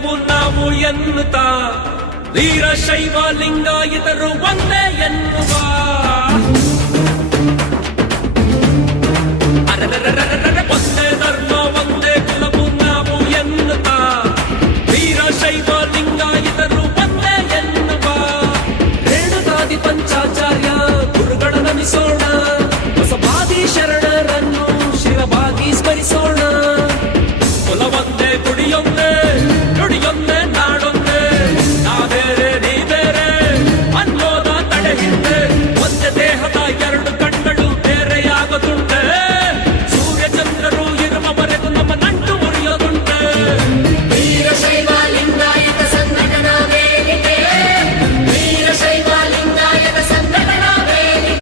ಕುಲವು ನಾವು ಎನ್ನುತ್ತಾ ವೀರಶೈವ ಲಿಂಗಾಯತರು ಒಂದೇ ಎನ್ನುವ ಒಂದೇ ಧರ್ಮ ಒಂದೇ ಕುಲವು ನಾವು ಎನ್ನುತ್ತಾ ವೀರಶೈವ ಲಿಂಗಾಯತರು ಒಂದೇ ಎನ್ನುವ ರೇಣುಕಾದಿ ಪಂಚಾಚಾರ್ಯ ಗುರುಗಳ ನಮಿಸೋಣ ಬಸವಾದಿ ಶರಣ